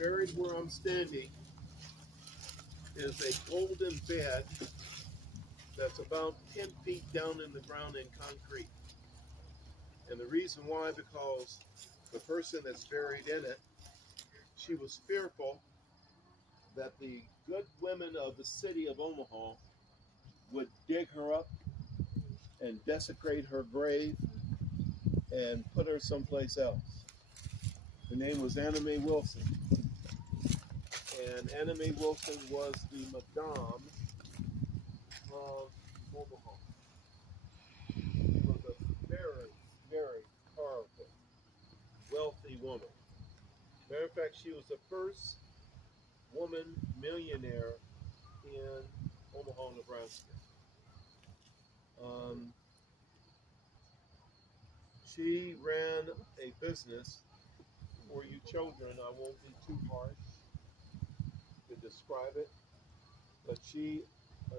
Buried where I'm standing is a golden bed that's about 10 feet down in the ground in concrete. And the reason why, because the person that's buried in it, she was fearful that the good women of the city of Omaha would dig her up and desecrate her grave and put her someplace else. Her name was Anna Mae Wilson. And Anna Mae Wilson was the Madame of Omaha. She was a very, very powerful, wealthy woman. Matter of fact, she was the first woman millionaire in Omaha, Nebraska. Um, she ran a business. For you children, I won't be too harsh to describe it, but she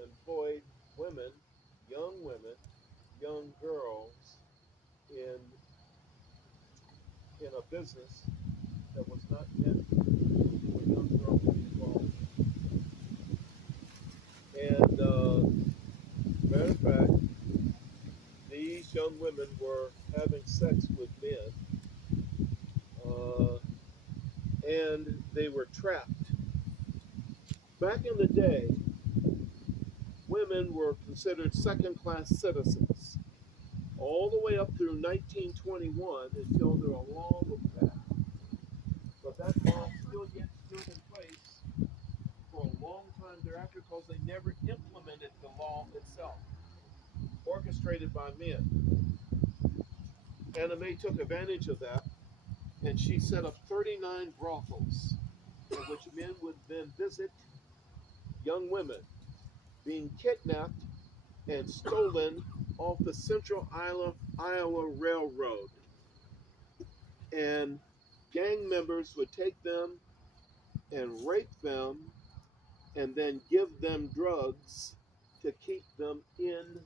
employed women, young girls, in a business that was not meant for young girls to be involved in. And matter of fact, these young women were having sex with men, uh, and they were trapped. Back in the day, women were considered second-class citizens, all the way up through 1921 until their law was passed. But that law still yet stood in place for a long time thereafter because they never implemented the law itself, orchestrated by men. Anna Mae took advantage of that, and she set up 39 brothels in which men would then visit young women being kidnapped and stolen off the Central Iowa Railroad. And gang members would take them and rape them and then give them drugs to keep them in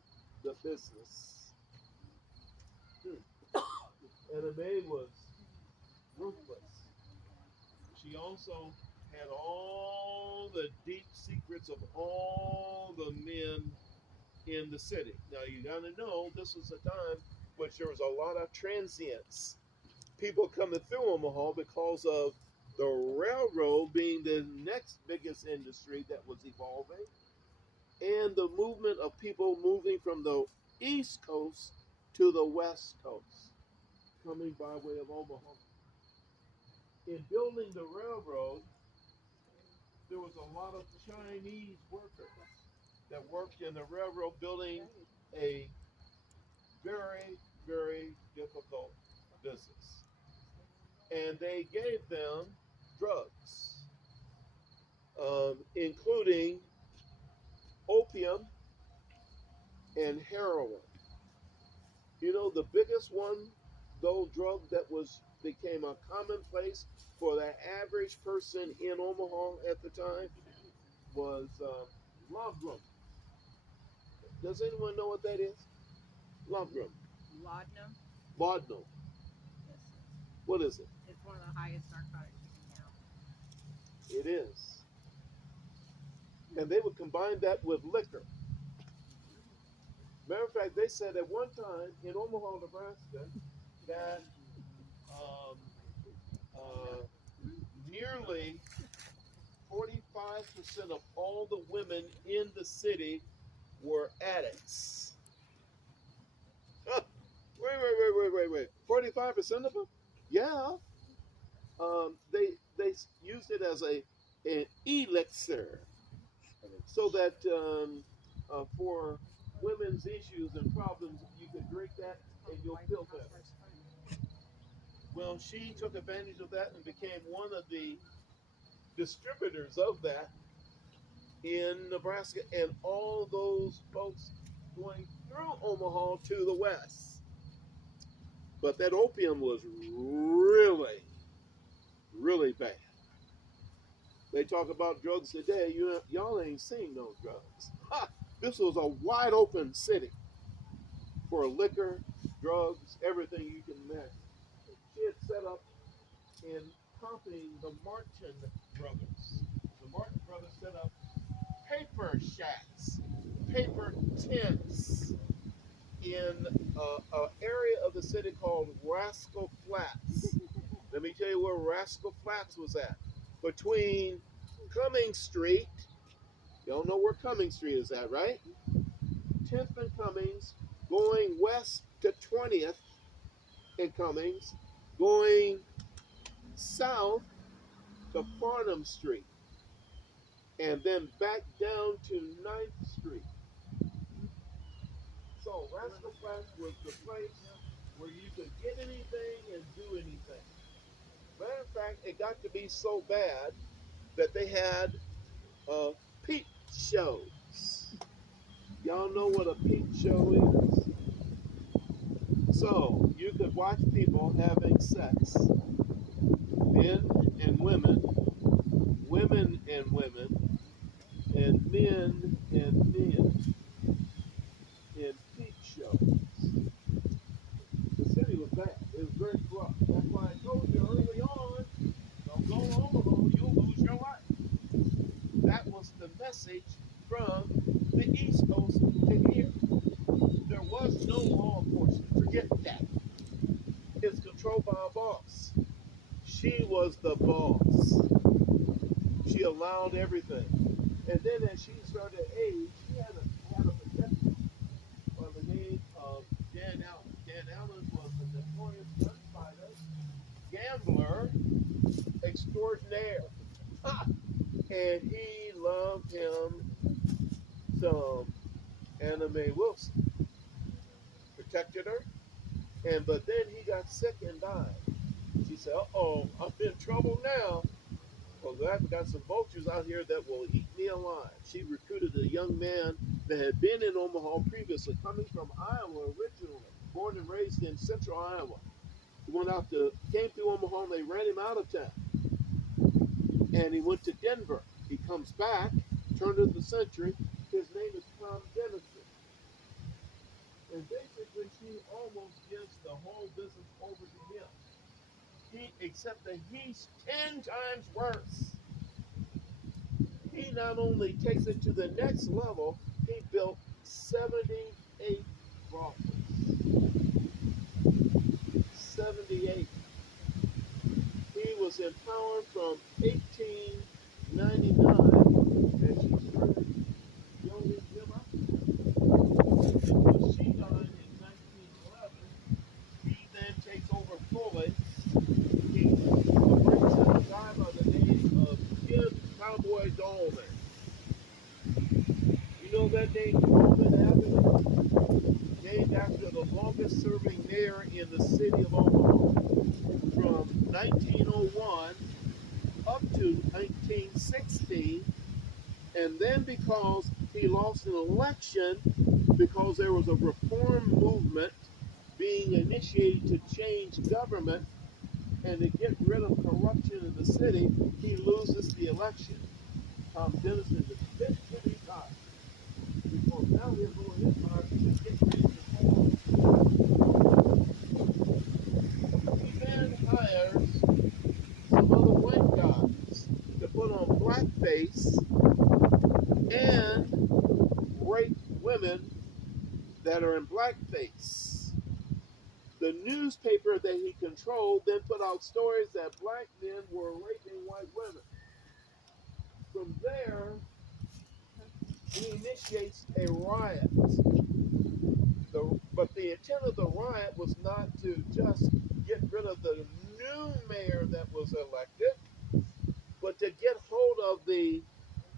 the business. Anna Mae was ruthless. She also had all the deep secrets of all the men in the city. Now you gotta know this was a time which there was a lot of transients, people coming through Omaha because of the railroad being the next biggest industry that was evolving, and the movement of people moving from the East Coast to the West Coast, coming by way of Omaha. In building the railroad, there was a lot of Chinese workers that worked in the railroad building, a very, very difficult business. And they gave them drugs, including opium and heroin. You know, the biggest one, though, drug that became a commonplace for the average person in Omaha at the time was Logrum. Does anyone know what that is? Logrum. Laudanum. Laudanum. Yes, sir. What is it? It's one of the highest narcotics you can have. It is. And they would combine that with liquor. Matter of fact, they said at one time in Omaha, Nebraska, that um, uh, nearly 45% of all the women in the city were addicts. Huh. Wait. 45% of them? Yeah. They used it as an elixir so that for women's issues and problems, you can drink that and you'll feel better. Well, she took advantage of that and became one of the distributors of that in Nebraska and all those folks going through Omaha to the west. But that opium was really, really bad. They talk about drugs today. Y'all ain't seen no drugs. Ha! This was a wide open city for liquor, drugs, everything you can imagine. She had set up in copying the Martin brothers. The Martin brothers set up paper shacks, paper tents in an area of the city called Rascal Flats. Let me tell you where Rascal Flats was at. Between Cummings Street, y'all know where Cummings Street is at, right? 10th and Cummings, going west to 20th and Cummings, going south to Farnham Street, and then back down to 9th Street. So Rascal Flats was the place where you could get anything and do anything. Matter of fact, it got to be so bad that they had peep shows. Y'all know what a peep show is? So you could watch people having sex, men and women, women and women, and men and men in peep shows. The city was bad. It was very corrupt. That's why I told you early on, don't go home alone, you'll lose your life. That was the message from the East Coast to here. There was no law enforcement. Forget that. It's controlled by a boss. She was the boss. She allowed everything. And then as she started to age, she had a protector by the name of Dan Allen. Dan Allen was a notorious gunfighter, gambler, extraordinaire. Ha! And he loved him some Anna Mae Wilson. Protected her, but then he got sick and died. She said, "Uh-oh, I'm in trouble now. Well, I've got some vultures out here that will eat me alive." She recruited a young man that had been in Omaha previously, coming from Iowa originally, born and raised in central Iowa. He came through Omaha and they ran him out of town. And he went to Denver. He comes back, turn of the century. His name is Tom Dennison. And basically, she almost gives the whole business over to him. Except that he's 10 times worse. He not only takes it to the next level, he built 78 brothels. 78. He was in power from 1899, and she started building him up. When she died in 1911, he then takes over fully. He brings in a guy by the name of Kid Cowboy Dolman. You know that name, Dolman Avenue? Named after the longest serving mayor in the city of Omaha. From 1901 up to 1916, and then because he lost an election, because there was a reform movement being initiated to change government and to get rid of corruption in the city, he loses the election. Tom Dennison is fit to be tied. Because now we're going in time to get ready to fall. He then hires some other white guys to put on blackface and rape women that are in blackface. The newspaper that he controlled then put out stories that black men were raping white women. From there, he initiates a riot. But the intent of the riot was not to just get rid of the new mayor that was elected, but to get hold of the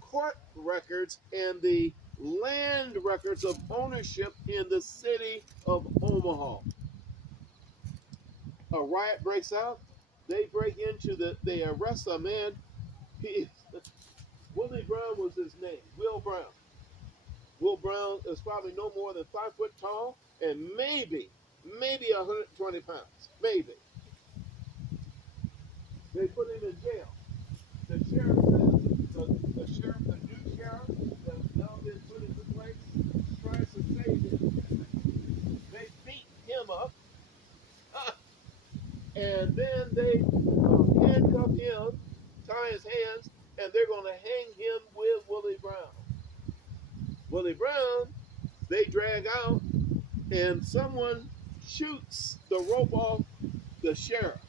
court records and the land records of ownership in the city of Omaha. A riot breaks out. They break into they arrest a man. Willie Brown was his name, Will Brown. Will Brown is probably no more than 5 foot tall and maybe 120 pounds. Maybe. They put him in jail. The sheriff says, the new sheriff that's now been put into place, tries to save him. They beat him up. And then they handcuff handcuff him, tie his hands, and they're going to hang him with Willie Brown. Willie Brown, they drag out, and someone shoots the rope off the sheriff.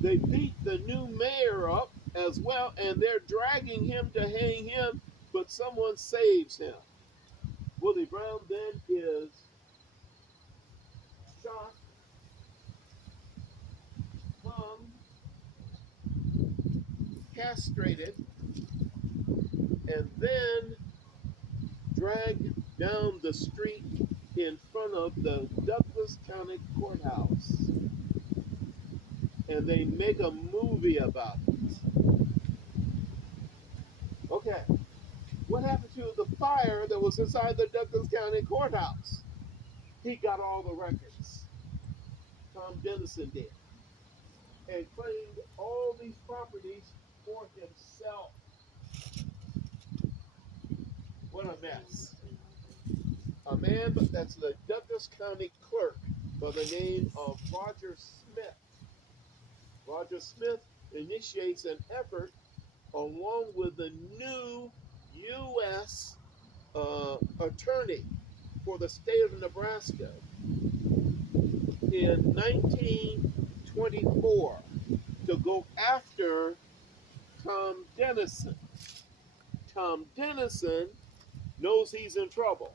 They beat the new mayor up as well, and they're dragging him to hang him, but someone saves him. Willie Brown then is shot, hung, castrated, and then dragged down the street in front of the Douglas County Courthouse. And they make a movie about it. Okay, what happened to the fire that was inside the Douglas County Courthouse? He got all the records. Tom Dennison did. And claimed all these properties for himself. What a mess. A man that's the Douglas County clerk by the name of Roger Smith. Roger Smith initiates an effort along with the new U.S. Attorney for the state of Nebraska in 1924 to go after Tom Dennison. Tom Dennison knows he's in trouble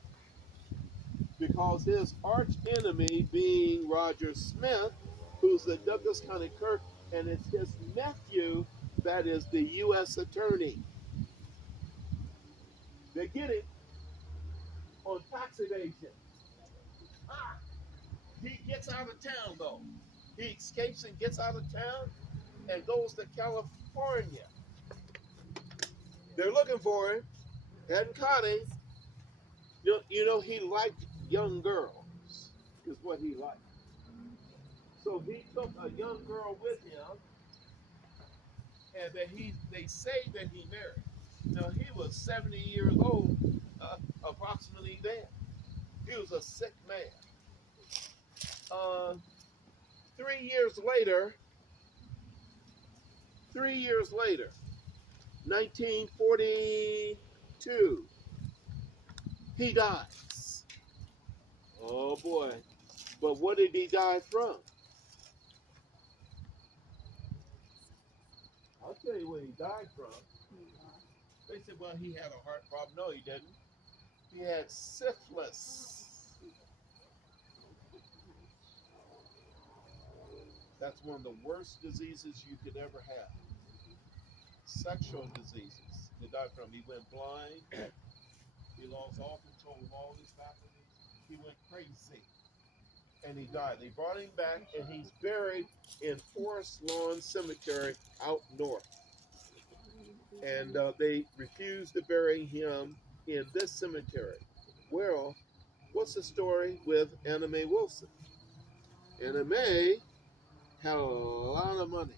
because his arch enemy being Roger Smith, who's the Douglas County clerk, and it's his nephew that is the U.S. attorney. They get it on tax evasion. He gets out of town though. He escapes and gets out of town and goes to California. They're looking for him. Hadn't caught him. You know, he liked young girls, is what he liked. So he took a young girl with him, and they say that he married. Now, he was 70 years old, approximately then. He was a sick man. 3 years later, 1942, he dies. Oh boy. But what did he die from? I'll tell you what he died from. They said, well, he had a heart problem. No, he didn't. He had syphilis. That's one of the worst diseases you could ever have. Sexual diseases he died from. He went blind. He lost all control of all his faculties. He went crazy. And he died. They brought him back, and he's buried in Forest Lawn Cemetery out north. And they refused to bury him in this cemetery. Well, what's the story with Anna Mae Wilson? Anna Mae had a lot of money,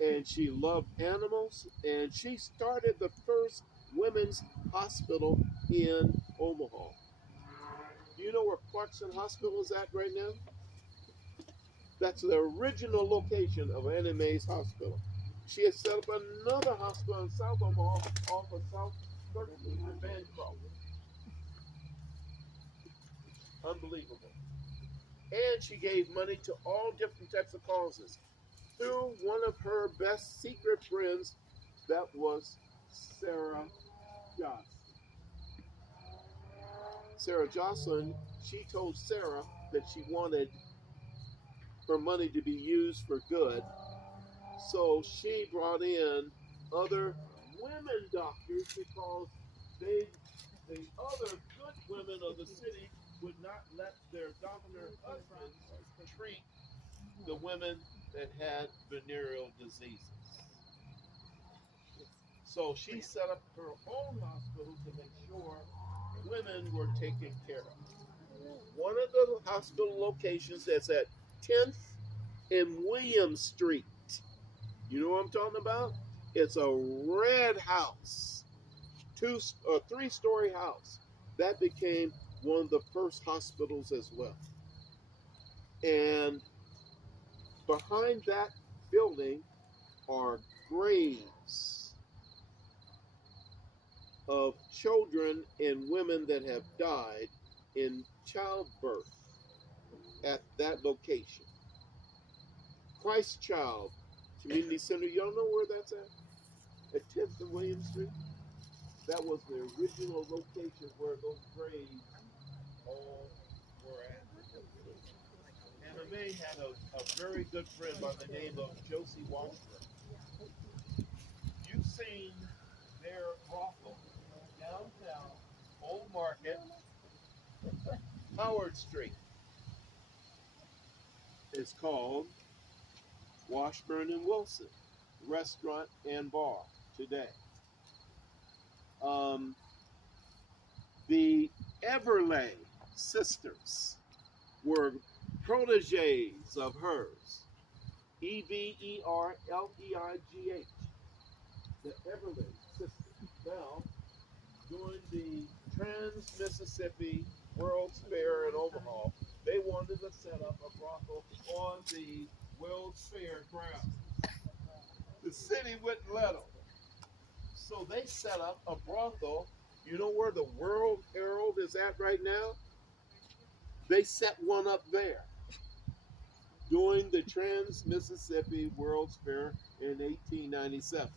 and she loved animals, and she started the first women's hospital in Omaha. Do you know where Clarkson Hospital is at right now? That's the original location of Anna Mae's hospital. She has set up another hospital in South Omaha off of South 13th and Bancroft. Unbelievable. And she gave money to all different types of causes through one of her best secret friends, that was Sarah Jocelyn. Sarah Jocelyn, she told Sarah that she wanted her money to be used for good. So she brought in other women doctors because the other good women of the city would not let their doctor husbands treat the women that had venereal diseases. So she set up her own hospital to make sure women were taken care of. One of the hospital locations is at 10th and William Street. You know what I'm talking about? It's a red house, 2 or 3-story house. That became one of the first hospitals as well. And behind that building are graves of children and women that have died in childbirth at that location. Christ Child Community Center, y'all know where that's at 10th and William Street? That was the original location where those graves all were at. Anna Mae had a very good friend by the name of Josie Washburn. You've seen their brothel downtown, Old Market, Howard Street. It's called Washburn and Wilson Restaurant and Bar today. The Everleigh sisters were proteges of hers. Everleigh. The Everleigh sisters. Now, during the Trans-Mississippi World's Fair in Omaha, they wanted to set up a brothel on the World's Fair ground. The city wouldn't let them. So they set up a brothel. You know where the World Herald is at right now? They set one up there during the Trans-Mississippi World's Fair in 1897.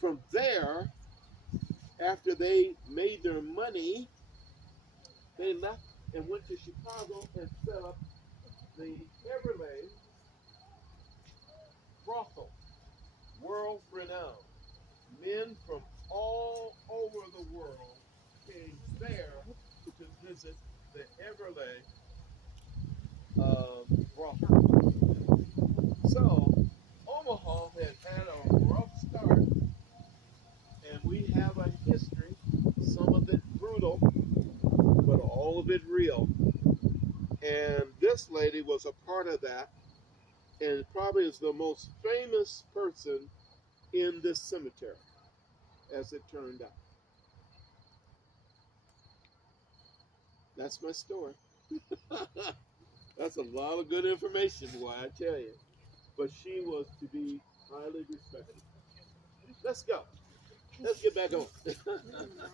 From there, after they made their money, they left and went to Chicago and set up the Everleigh brothel, world renowned. Men from all over the world came there to visit the Everleigh brothel. So Omaha had a rough start, and we have a history, some of it brutal, but all of it real. And this lady was a part of that, and probably is the most famous person in this cemetery, as it turned out. That's my story. That's a lot of good information, boy, I tell you. But she was to be highly respected. Let's go. Let's get back on.